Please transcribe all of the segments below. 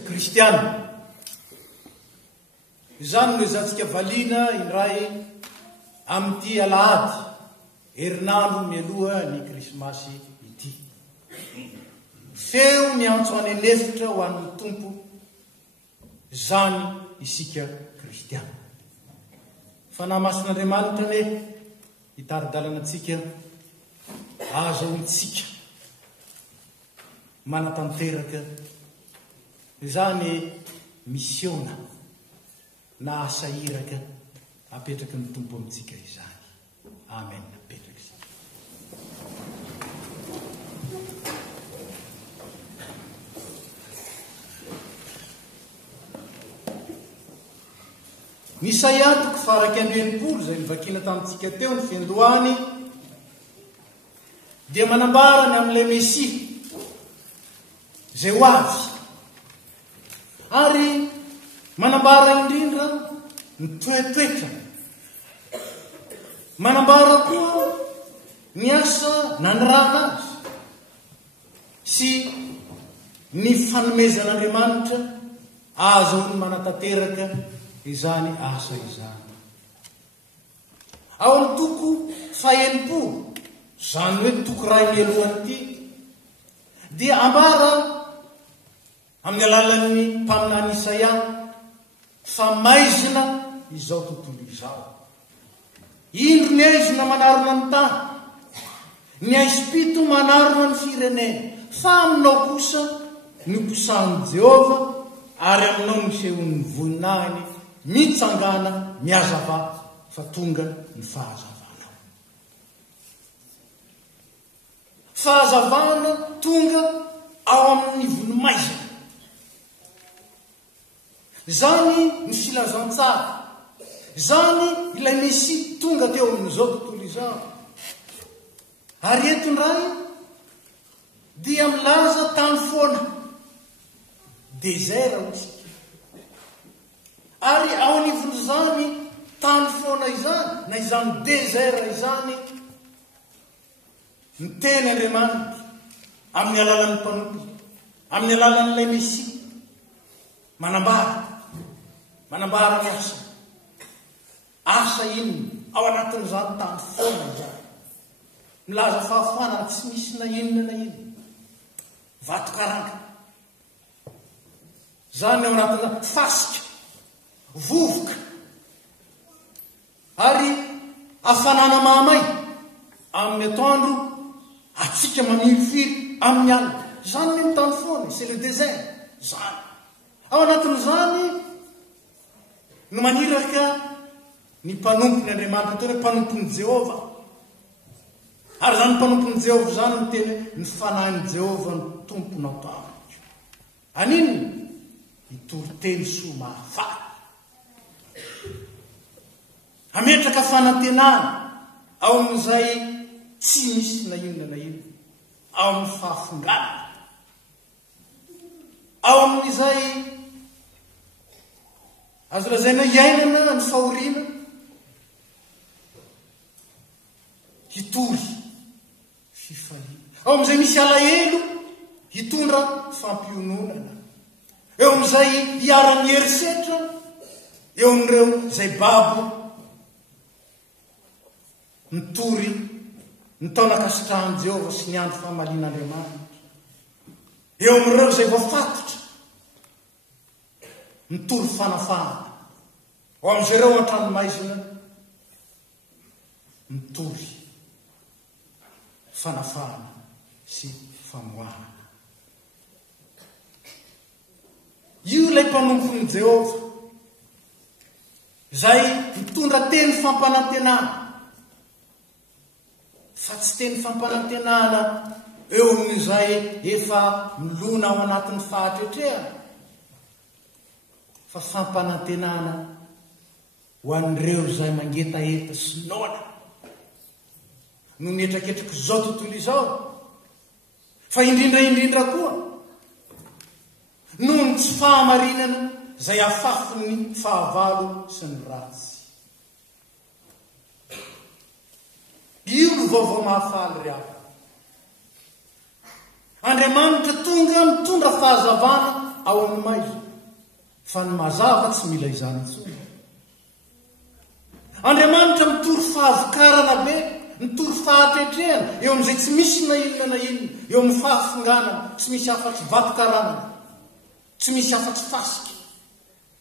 Kristiana izany no izantsika valina indray amin'ity alahady herinandro mialoha ny krismasy ity. Feo miantso any anefitra ho an'ny tompo, zany isika kristiana. Fanamasin'Andriamanitra ne hitaridalanatsika azahoantsika manatanteraka izany misiona na asa iraka apetraka ny tompo amintsika izany. Amen. Apetraka izany. Ny Isaia faraky andrenimpolo zay nivakina tamintsika teo ny fiandohany dia manambara ny amin'ilay Mesia zay ho avy, ary manambara indrindra ny toetoetra, manambara koa ny asa nanirana azy sy ny fanomezan'Andriamanitra azahoany manatanteraka izany asa izany. Ao amin'ny toko faha-enipolo, zany hoe toko ray mialohany ity, dia ambara amin'ny alalan'ny mpaminany Isaia fa maizina izao tontolo izao. Indro ny aizina manarona ny tany, ny aispito manarona ny firenena, fa aminao kosa ny posahan'i Jehova, ary aminao misehon'ny voninahiny mitsangana miazava fa tonga ny fahazavana. Fahazavana tonga ao amin'ny vonimaizina. Zany ny filazantsara, zany ilay Mesia tonga teo amin'izao tontolo izao. Ary eto ndray dia milaza tany foana, désert otsika. Ary ao anivon'izany tany foana izany, na izany désert izany, ny teny Andriamanitra amin'ny alalan'ny mpanompo, amin'ny alalan'ilay Mesia manambara ny asa inona ao anatin'izany tany foana izany. Milaza fahafoana tsy misy na inona na inona, vato-karanga zany ao anatin'izany, fasika, vovoka, ary afanana mahamay amin'ny atoandro, atsika mamirifiry amin'ny alina. Zany ny tany foana, c'est le désert zany. Ao anatin'izany no maniraka ny mpanompon'ny Andriamanitra, tena mpanompon'ny Jehova. Ary zany mpanompon'ny Jehova zany ny tena ny fanahin'i Jehova ny tomponao tamiko. Anino? Itory-teny soa mahafaly. Ametraka fanantenana ao amin'izay tsy misy na inona na inona, ao amin'ny fahafondrana, ao amin'izay azo lazaina iainana ny fahoriana, hitory fifaliana. Ao amin'izay misy alahelo, hitondra fampiononana. Eo amin'izay hiara-ny herisetra, eo amin'ireo zay babo nitory ny taona-kasitrahan'i Jehova sy ny andro famalian'Andriamanitra. Eo amin'ireo zay voafatotra nitory fanafahana. Ho amin'izay ireo an-tranomaizina nitory fanafahana sy famoahana. Io ilay mpanompon'i Jehova zay mitondra teny fampanantenana, fa tsy teny fampanantenana eo amin'izay efa milona ao anatin'ny fahatretrehana, fa fampanantenana ho an'ireo zay mangetaeta sy noana no nietraketraky zao tontolo izao, fa indrindra koa noho ny tsy fahamarinana zay afafiny fahavalo sy ny ratsy. Io no vaovao mahafaly ry Andriamanitra tonga mitondra fahazavana ao amin'ny maizo fa ny mazava tsy mila izany intsony. Andriamanitra mitory fahavokarana be, mitory fahatretrehana eo amin'izay tsy misy na inona na inona, eo amin'ny fahafinganana, tsy misy afa-tsy vatokaranana, tsy misy afa-tsy fasika,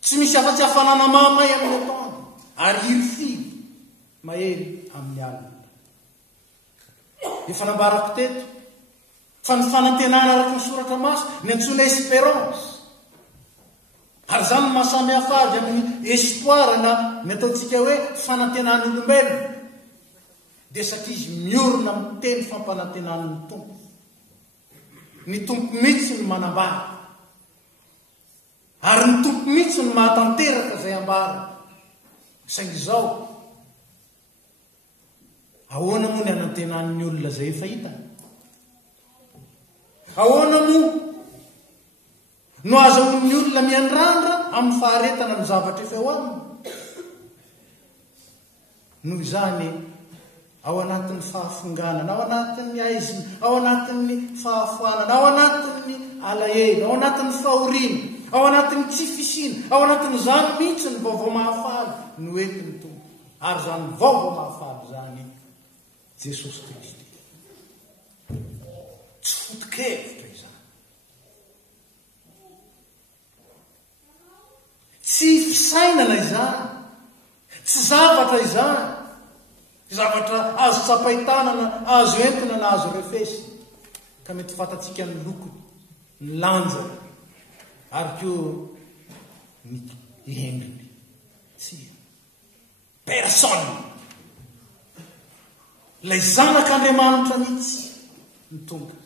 tsy misy afa-tsy hafanana mamay amin'ny ataony, ary hirifily mahely amin'ny alina. Efa nambarako teto fa ny fanantenana araka ny soratra masy ny antsoina espérance, ary zany ny mahasamy hafa azy amin'ny espoir na ny ataontsika hoe fanantenan'olombelona, dia satria izy miorona amin'ny teny fampanantenan'ny tompo. Ny tompo mihitsy ny manambara, ary ny tompo mihitsy ny mahatanteraka izay ambara. Saingy izao, ahoana moa ny anantenan'ny olona izay efa hita? Ahoana moa no azahoan'ny olona miandrandra amin'ny faharetana ny zavatra efa eo aminy? Noho izany, ao anatin'ny fahafinganana, ao anatin'ny aizina, ao anatin'ny fahafoanana, ao anatin'ny alahelo, ao anatin'ny fahoriana, ao anatin'ny tsy fisina, ao anatin'ny zany mihitsy ny vaovao mahafaly no entiny tompo. Ary zany vaovao mahafaly zany Jesosy Kristy. Tsy foto-kevitra izany, tsy fisainana izany, tsy zavatra izany, zavatra azo tsapaitanana, azo entina na azo refesy, ka mety fatatsika ny lokony, ny lanjany, ary koa ny endriny. Tsy personne. Ilay zanak'Andriamanitra mihitsy ny tonga.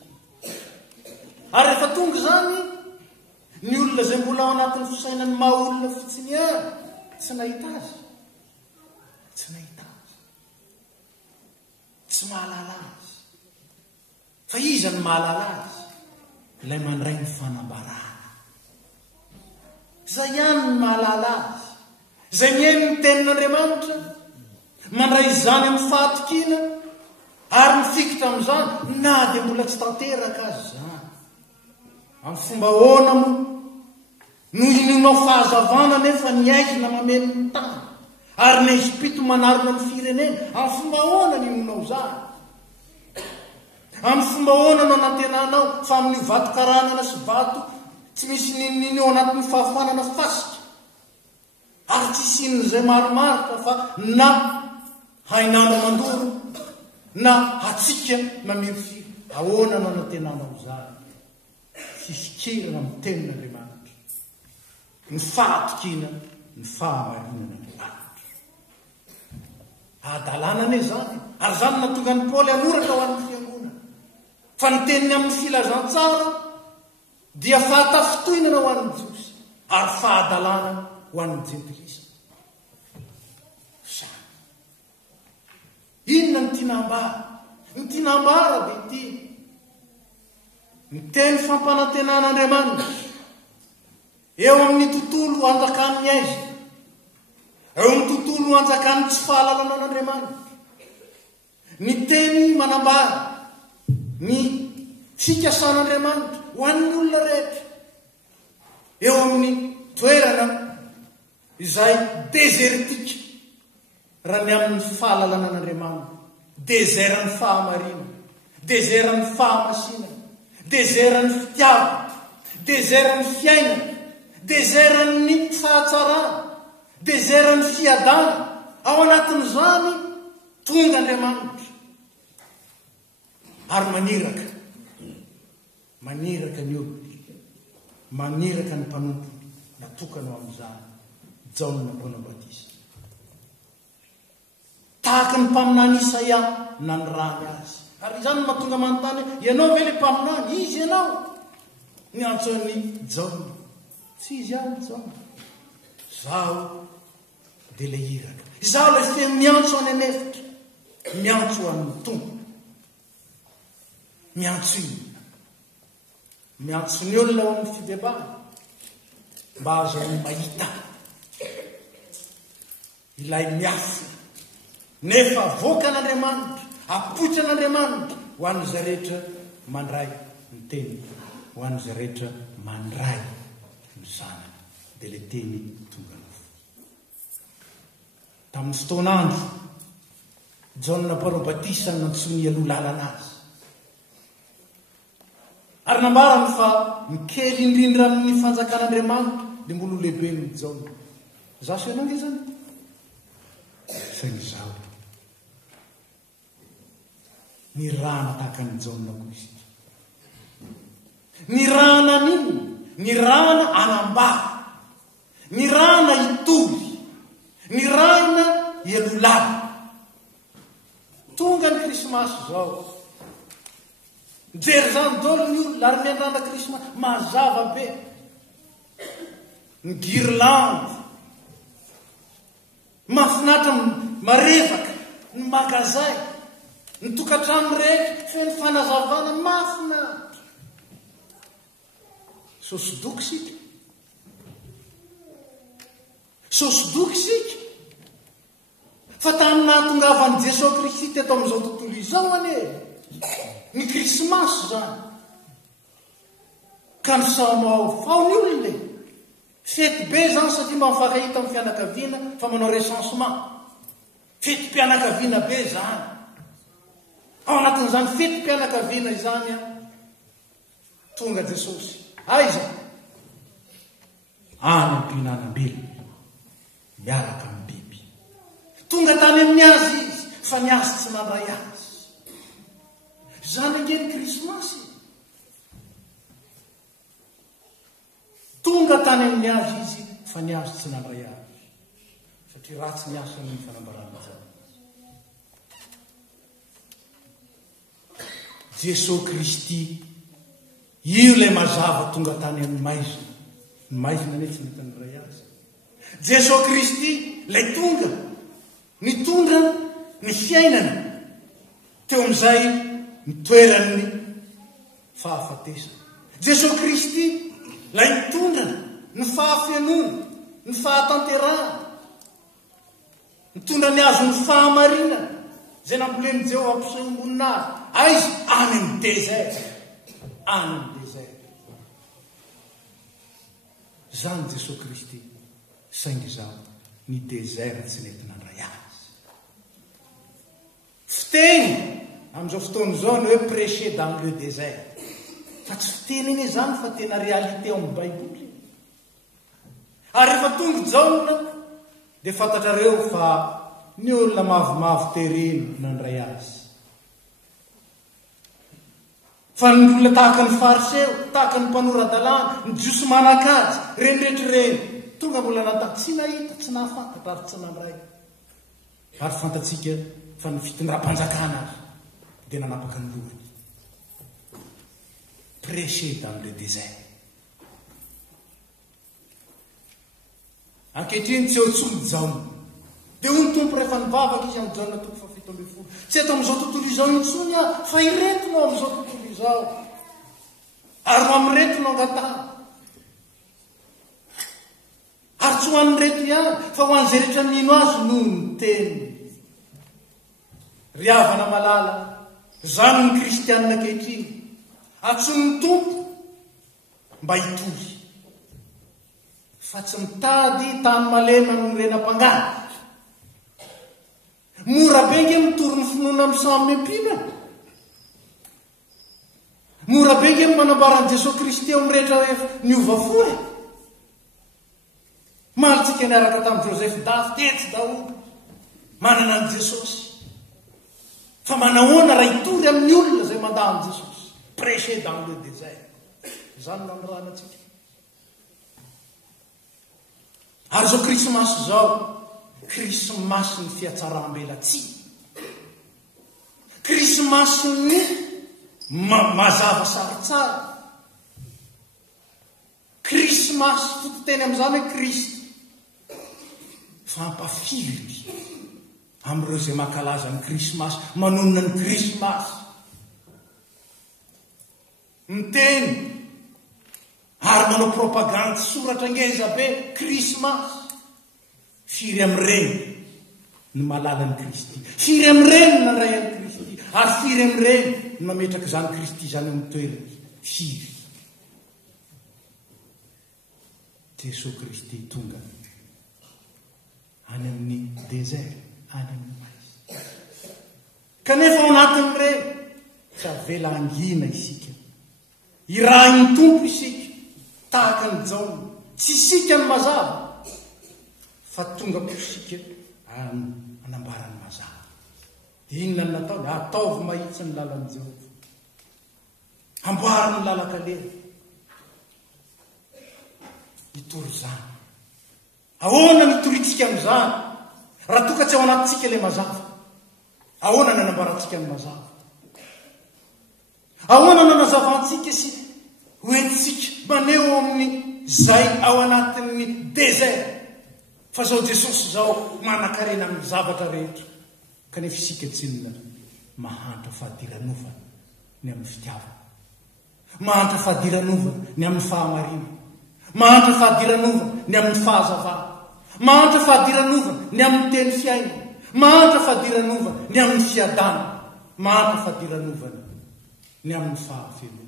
Ary rehefa tonga zany, ny olona izay mbola ao anatin'ny fisainany maha olona fotsiny ihany, tsy nahita azy, tsy nahita azy, tsy mahalala azy. Fa iza ny mahalala azy? Ilay mandray ny fanambarana. Izay ihany ny mahalala azy, izay mihaino ny tenin'Andriamanitra, mandray izany amin'ny fahatokina, ary mifikitra amin'izany, na dia mbola tsy tanteraka azy zany. Amin'ny fomba ahoana moa no inonao fahazavana nefa ny aizina mameno ny tany, ary ny Ezipito manarona ny firenena? Amin'ny fomba ahoana ny inonao zany? Amin'ny fomba ahoana no anantenanao fa amin'ny vatokaranana sy vato tsy misy ninino eo anatin'ny fahafanana fasika, ary tsy sin'izay maromaritra fa na hainana mandoro na hatsika mamirifiro. Ahoana no anantenanao zany? Fifikirana amin'ny tenin'Andriamanitra, ny fahatokina, ny fahamarinan'Andriamanitra. Adalana ane zany, ary zany natonga ny Paoly anoratra ho an'ny fiangonana, fa ny teniny amin'ny filazantsara dia fahatafotoinana ho an'ny Jiosy, ary fahadalana ho an'ny jentilisa. Inona ny tinambara? Ny tinambara dia ity: ny teny fampanantenan'Andriamanitra eo amin'ny tontolo anjakan'ny aizina, eo amin'ny tontolo anjakan'ny tsy fahalalana an'Andriamanitra. Ny teny manambara ny fikasan'Andriamanitra ho an'ny olona rehetra eo amin'ny toerana izay dezertika, raha ny amin'ny fahalalana an'Andriamanitra, dezeran'ny fahamarina, dezeran'ny fahamasina, dezeran'ny fitiavana, dezeran'ny fiainana, dezeran'ny fahatsarana, dezeran'ny fiadana. Ao anatin'izany tonga Andriamanitra, ary maniraka ny olona, maniraka ny mpanompo natokana amin'izany, Jaona Bonabatista. Tahaka ny mpaminany Isaia nanirany azy. Ary izany no mahatonga manontany, ianao ve le mpaminany? Izy ianao? Ny antsoan'ny Jaona. Tsy izy aho ny Jaona. Zaho dia le iraka. Izaho le fe miantso any anefitra, miantso amin'ny tompo, miantso iny, miantso ny olona ao amin'ny fibebahana, mba azo ny mahita ilay miafina, nefa avoaka an'Andriamanitra, apoitra an'Andriamanitra ho an'izay rehetra mandray ny teny, ho an'izay rehetra mandray ny zanany dia le teny tonga nofo. Tamin'ny fotoan'andro Jaona Mpaolo Batisa nantsoiny aloha lalana azy. Ary nambarany fa mikely indrindra amin'ny fanjakan'Andriamanitra dia mbola lehibe ny Jaona. Zaso ianao nge zany? Saingy izao. Ny rana tahaka ny Jaona koa izy. Ny rana an'iny, ny rana anambara, ny rana itoly, ny rana ialolala. Tonga ny Krismasy zao. Mijery zany dolo ny olona ary miandrana Krismasy mazava be. Ny guirlande, mahafinatra marevaka, ny magazay, ny tokantrano rehetra feno fanazavana mahafinatra. Sosodoko sika. Sosodoko sika. Fa tamin'ny nahatongavan'i Jesosy Kristy teto amin'izao tontolo izao ane. Ny Krismasy zany. Ka ny sao faony olona. Fety be zany satria mba mifankahita amin'ny fianakaviana fa manao recensement. Fety mpianakaviana be zany. Ao anatin'izany fety mpianakaviana izany tonga Jesosy. Aiza? Any am-pihinanam-bely miaraka amin'ny biby. Tonga tany amin'ny azy izy fa ny azy tsy nandray azy. Zany ange ny Krismasy. Tonga tany amin'ny azy izy fa ny azy tsy nandray azy. Satria ratsy ny asa ny fanambarana zany. Jesosy Kristy io ilay mazava tonga tany amin'ny maizina. Ny maizina ne tsy nahita ny ray azy. Jesosy Kristy ilay tonga nitondra ny fiainana teo amin'izay nitoerany fahafatesana. Jesosy Kristy ilay nitondra ny fahafianona, ny fahatanterahana, nitondra ny azo ny fahamarina zay namboleny Jehova ampisehomboninazy. Aiza? Any amin'ny désert. Any amin'ny désert. Zany Jesosy Kristy. Saingy izao ny désert tsy nety nandray azy. Fiteny amin'izao fotoan'izao ny hoe prêcher dans le désert. Fa tsy fiteny iny zany fa tena réalité ao amin'ny Baiboly. Ary rehefa tonga Jaona dia fantatrareo fa ny olona mavomavo terena nandray azy. Fa ny olona tahaka ny fariseo, tahaka ny mpanora-dalàna, ny jiosy manan-kaja, reny rehetra reny, tonga mbola nataky tsy nahita, tsy nahafantatra ary tsy nandray. Ary fantatsika fa ny fitondram-panjakana azy dia nanapaka ny lohany. Prêcher dans le désert. Ankehitriny tsy eo tsony Jaona. Dia hoy ny tompo rehefa nivavaka izy amin'ny Jaona toko 7:12. Tsy eto amin'izao tontolo izao intsony fa iretinao amin'izao tontolo izao. Ary ho amin'ny retinao angatana. Ary tsy ho an'ny reto ihany, fa ho an'izay rehetra mino azy noho ny teny. Ry havana malala, zany ny kristianina ankehitriny. Antsoiny ny tompo mba hitory. Fa tsy mitady tany malema noho ny renam-pangady. Mora be nge mitory ny finoana amin'ny samy miampina. Mora be nge manambaran'i Jesosy Kristy eo amin'ny rehetra rehefa niova foy. Malitsika niaraka tamin'i Joseph Dafy tetsy daholo. Manana an'i Jesosy. Fa manahoana raha hitory amin'ny olona izay mandahan'i Jesosy. Prêcher dans le désert. Zany nanorana antsika. Ary zao Krismasy zao, Krismasy ny fiatsaram-belatsia. Krismasy ny mazava saritsara. Krismasy fototeny amin'izany hoe Kristy. Fampafily amin'ireo izay mankalaza ny Krismasy, manonona ny Krismasy. Miteny ary manao propagande soratra ngeza be Krismasy. Firy amin'ireny ny malala ny Kristy. Firy amin'ireny ny mandray an'i Kristy. Ary firy amin'ireny ny mametraka izany Kristy izany amin'ny toerany. Firy. Jesosy Kristy tonga any amin'ny désert, any amin'ny maizy. Kanefa ao anatin'ireny tsy avela angina isika, irahin'ny tompo isika tahaka ny jaona, tsy isika ny mazava fa tonga po isika anambarany mazava. Dia inona ny nataony? Ataovy mahitsy ny lalan'i Jehova, amboary ny lalakalery, itory zany. Ahoana nitoritsika amin'izany raha toka tsy ao anatintsika ilay mazava? Ahoana nanambarantsika ny mazava? Ahoana nanazavantsika sy hoentsika maneho amin'ny zay ao anatin'ny désert fa zao Jesosy zao manan-karena amin'ny zavatra rehetra, kanefa isika tsy nona mahantra fahadiranovana ny amin'ny fitiavana, mahantra fahadiranovana ny amin'ny fahamarina, mahantra fahadiranovana ny amin'ny fahazavana, mahantra fahadiranovana ny amin'ny teny fiaina, mahantra fahadiranovana ny amin'ny fiadana, mahantra fahadiranovana ny amin'ny fahafelona.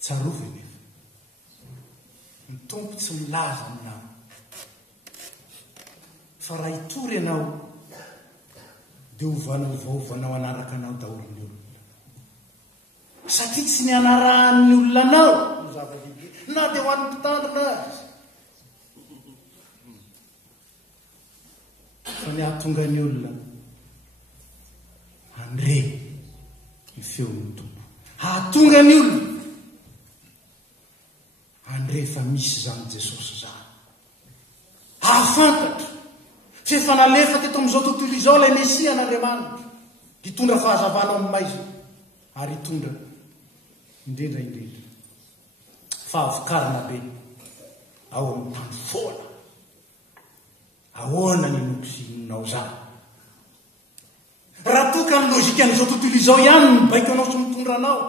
Tsarovy nefa ny tompo tsy milaza aminao, fa raha itory ianao dia vaovanao anaraka anao daholin'ny olona, satria tsy ny anarahan'ny olona anao ny zava-dehibe, na dia ho an'ny mpitandrina azy, fa ny ahatonga ny olona andre ny feon'ny tompo, hahatonga ny olona andre fa misy zany Jesosy zany, hahafantatra fefa nalefa teto amin'izao tontolo izao ilay Mesia an'Andriamanitra, hitondra fahazavana amin'ny maizy, ary hitondra indrindra fahavokarana be ao amin'ny tany foana. Ahoana ny nomposinao zany? Raha toka ny lôzika an'izao tontolo izao ihany mibaiko anao sy mitondra anao,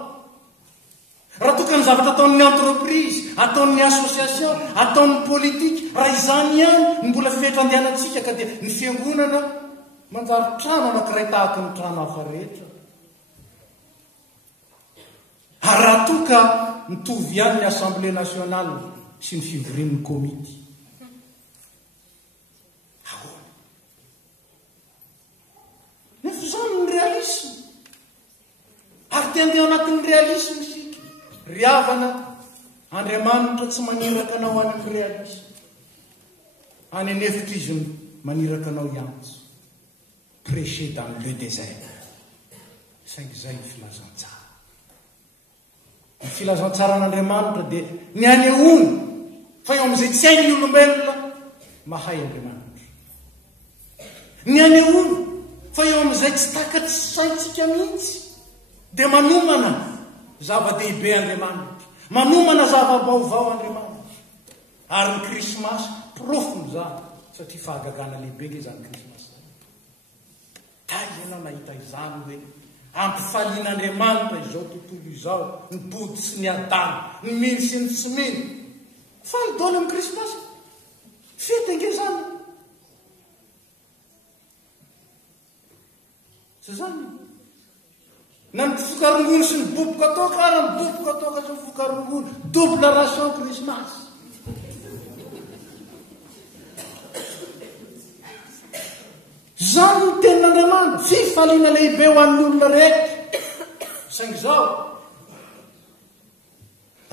raha toka ny zavatra ataon'ny entreprise, ataon'ny association, ataon'ny politika, raha izany ihany ny mbola fetrandehanantsika ka dia ny fiangonana manjary trano anankiray tahaka ny trano hafa rehetra. Ary raha toka mitovy ihany ny Assemblée nationale sy ny fivorian'ny komity, ahoana? Nefa zany ny realisme, ary te andeha anatin'ny realisme isika. Ry havana, Andriamanitra tsy maniraka anao any amin'ny realisme, any anefitra izy maniraka anao ihantso, prêcher dans le désert. Saingy zay ny filazantsara. Ny filazantsara an'Andriamanitra dia ny anehoana fa eo amin'izay tsy hain'ny olombelona mahay Andriamanitra, ny anehoana fa eo amin'izay tsy takatsy saintsika mihitsy dia manomana zava-dehibe Andriamanitra, manomana zava-baovao Andriamanitra. Ary ny krismasy profony zany, satria fahagagana lehibe nge zany krismasy. Ianao nahita izany hoe ampifalian'Andriamanitra izao tontolo izao, ny body sy ny adany, ny mino sy ny tsy mino, faly daoly amin'ny krismasy, fety nge zany. Sy zany na ny fifokarongony sy ny boboka toka, ara ny boboka toka sy ny fifokarongony, double ration krismasy. Zany ny tenin'Andriamanitra, fifaliana lehibe ho an'ny olona rehetra. Saingy zao,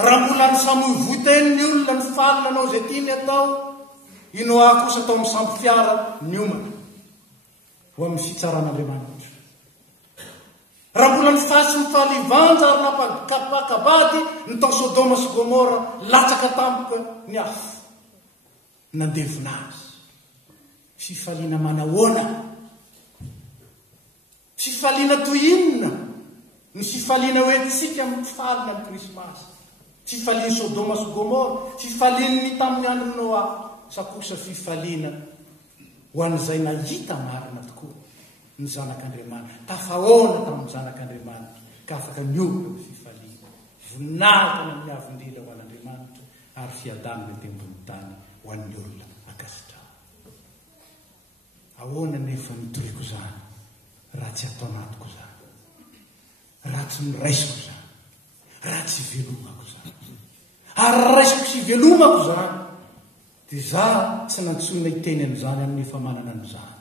raha mbola ny samoivoiten'ny olona ny falina anao zay tiany atao, ino ah kosa atao amin'ny sambo fiara miomana ho amin'ny fitsaran'Andriamanitra. Raha mbola ny fasy ny fahalivanja ary napakabady ny tao Sodoma sy Gomora latsaka tampoka ny afo nandevona azy. Fifaliana manahoana? Fifaliana toy inona? Ny fifaliana hoentsika amin'ny falina ny krismasy, fifaliany Sodoma sy Gomora, fifaliany tamin'ny andro Noa, sa kosa fifaliana ho an'izay nahita marina tokoa ny zanak'Andriamanitra, tafahoana tamin'ny zanak'Andriamanitra ka afaka niovy ny fifaliana, voninahitra ny amin'ny avindrindra ho an'Andriamanitra ary fiadanana tembony tany ho an'ny olona akasitrahana. Ahoana nefa nitoriko zany raha tsy atao anatiko zany, raha tsy miraisiko zany, raha tsy velomako zany? ary raisiko sy velomako zany dia za tsy nantsona hiteny an'izany amin'ny efa manana an'izany.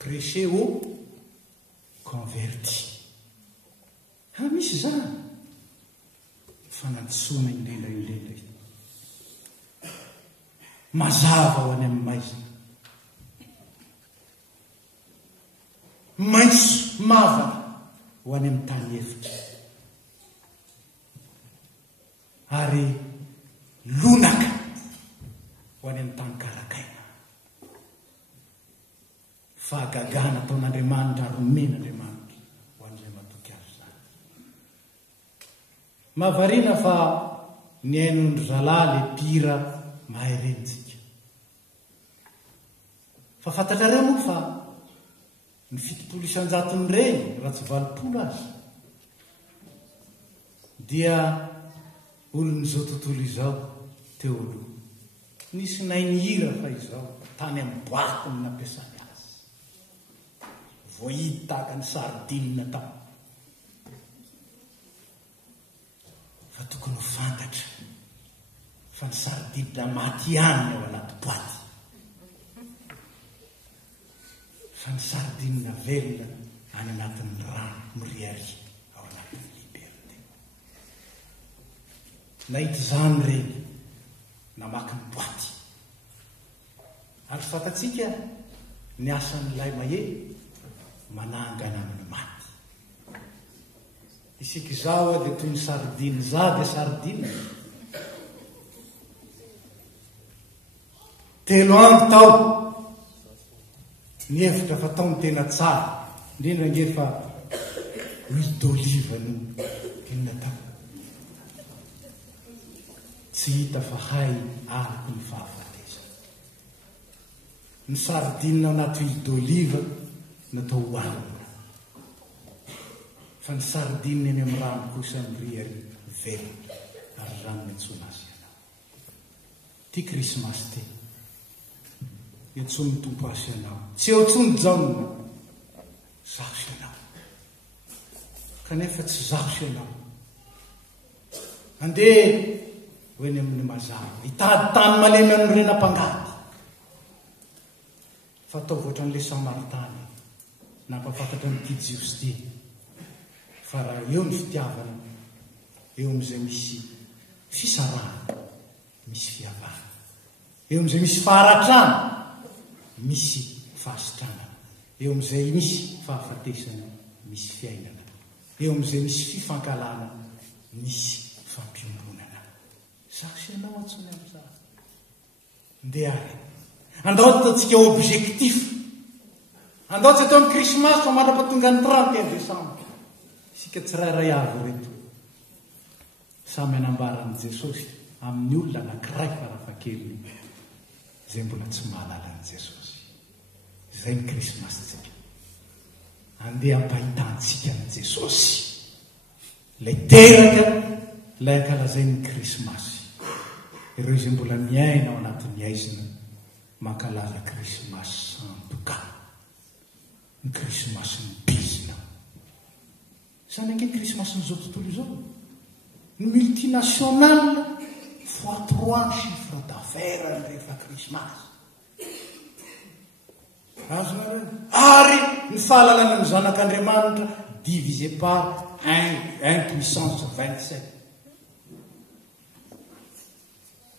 Prêcher au converti. Misy zany fanantsona indrindra mazava ho any amin'ny maizina, maitso mavana ho any amin'ny tany efitra, ary lonaka ho any amin'ny tany karakaina. Fahagagana ataon'Andriamanitra ary omen'Andriamanitra ho an'izay matoky azy zany. Mahavariana fa ny ainondry zalahy le pira mahay renitsika. Fa fantatrareo moa fa ny 700 reny raha tsy 20 azy dia olon'izao tontolo izao teo aloha. Nisy 9 hira fa izao tany amin'ny boaty ny nampiasany azy. Voahidy tahaka ny sardine tao. Fa tokony ho fantatra fa ny sardine maty ihany ao anaty boaty. Fa ny sardine velona any anatin'ny rano miriary ao anatin'ny liberté. Nahita zany reny namaky ny boaty. Ary fantatsika ny asan'ilay mahe manangana amin'ny maty. Isika izao dia toy ny sardine za dia sardine. 3 andro tao ny hevitra fa taony tena tsara, indrindra ngefa huile d'olive no tena tao. Tsy hita fa hay ariko ny fahafatesa. Ny sardine ao anaty huile d'olive natao hohanina. Fa ny sardine eny amin'ny rano kosa miriary velona ary rano miantsona azy ianao. Ty krismasy ty iantsony tompo asy ianao. Tsy eo tsony jaona zaho sy ianao. Kanefa tsy zaho sy ianao. Andeha ho eny amin'ny mazava, hitady tany malemy amin'ny renam-pangady. Fa atao voatra n'le Samaritany nampafantatra n'ity jiosy ty. Fa raha eo ny fitiavana, eo amin'izay misy fisarahana, misy fiavana. Eo amin'izay misy faharatrana, misy fahasitranana. Eo amin'izay misy fahafatesana, misy fiainana. Eo amin'izay misy fifankalana, misy fampimbonana. Zaho sy ianao antsony amin'izany. Ndeha ary. Andao ataontsika objectif. Andao tsy atao amin'ny krismasy fa mandrapatonga ny 31 décembre. Isika tsirairay avy reto. Samy anambaran'i Jesosy amin'ny olona anankiray farafahakeliny izay mbola tsy mahalala an'i Jesosy. Izay ny krismasytsika. Andeha ampahitantsika an'i Jesosy. Ilay teraka, ilay ankalazain'ny krismasy. Ireo izay mbola miaina ao anatin'ny aizina mankalaza krismasy santoka. Ny krismasy ny bizina. Zany anke krismasy n'izao tontolo izao. Ny multinationale fois 3 chiffre d'affaires ny rehefa krismasy. Ary ny fahalalana ny zanak'Andriamanitra divisé par 1 puissance 27.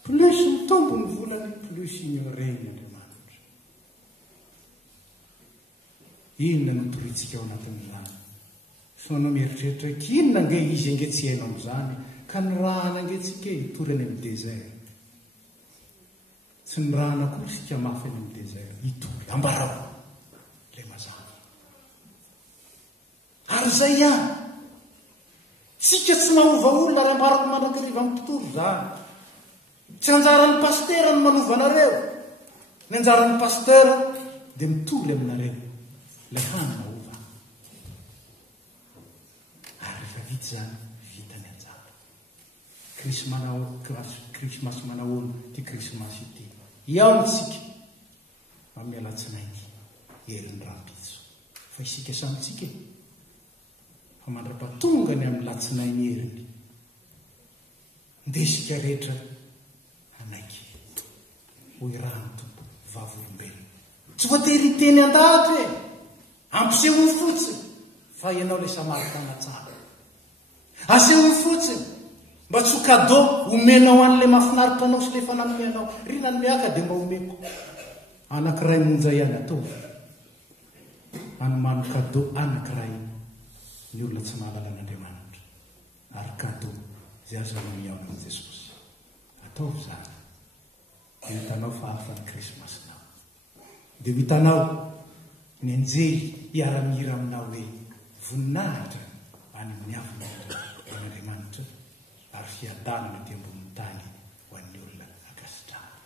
Plus ny tombony volany, plus ignoreny Andriamanitra. Inona no toritsika ao anatin'izany? Fa no mieritreritra inona nge izy ange tsy hainao amin'izany, ka ny rahana angentsika hitorany amin'ny désert. Tsy ny rahana koa sika mafy any amin'ny désert, hitory, ambarao, le mazava. Ary zay ihany, sika tsy mahova olona ary ambarako mandrakariva amin'ny mpitoro zany. Tsy anjaran'ny pasteur ny manova anareo. Ny anjaran'ny pasteur dia mitoly aminareo. Ilay hany mahova. Ary rehefa vita zany, vita ny anjara. Krismasy manahoana ty krismasy ity. Iaho nitsika amin'ny alatsinainy herin'ny rampitso. Fa isika samitsika fa mandrapatonga ny amin'ny latsinainy heriny dia isika rehetra anaiky hoy rano tompo vavolombelona. Tsy voatery teny an-dahatra e, ampisehoy fotsiny fa ianao ilay samaritana tsara. Asehoy fotsiny mba tsy ho kadô omenao an'ilay mahafinaritra anao sy ilay fananomenao. Ry nanomeaka dia mba omeko. Anankiray monja ihany ataovy. Anomano kadô anankiray ny olona tsy mahalala an'Andriamanitra. Ary kadô izay azonao miaona amin'i Jesosy. Ataovy izany. Dia hitanao fa hafa ny krismasinao. Dia hitanao ny anjely hiara-mihira aminao hoe voninahitra any amin'ny avin'Andriamanitra ary fiadanana dia ambonin'ny tany ho an'ny olona akasitrahana.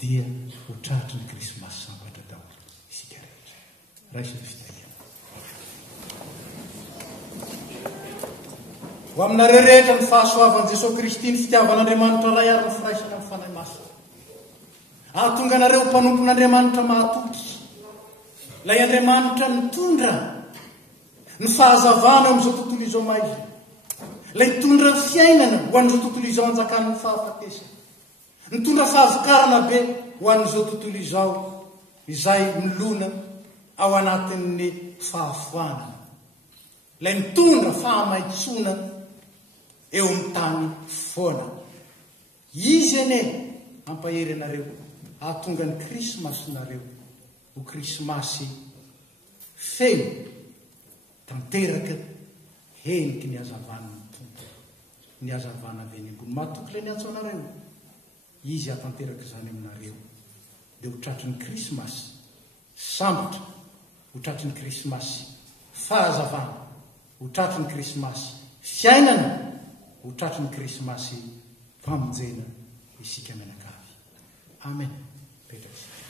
Dia ho tratry ny krismasy sambatra daholo isika rehetra. Raisiny fitahia. Ho aminareo rehetra ny fahasoavan'i Jesosy Kristy, ny fitiavan'Andriamanitra ray ary ny firaisana amin'ny fanahy masina. Ahatonga anareo mpanompon'Andriamanitra mahatotry. Ilay Andriamanitra mitondra ny fahazavana amin'izao tontolo izao maizy. Ilay mitondra ny fiainana ho an'izao tontolo izao anjakan'ny fahafatesana. Mitondra fahavokarana be ho an'izao tontolo izao izay milona ao anatin'ny fahafoanana. Ilay mitondra fahamaitsona eo amin'ny tany foana. Izy ene ampahery anareo ahatonga ny krismasinareo ho krismasy feo tanteraka heniky ny hazavana ny tompo, ny hazavana avy any ambony. Mahatoky ilay ny antso anareo. Izy hatanteraka izany aminareo dia ho tratry ny krismasy sambatra, ho tratry ny krismasy fahazavana, ho tratry ny krismasy fiainana, ho tratry ny krismasy famonjena isika menakavy. Amen. Petrasy.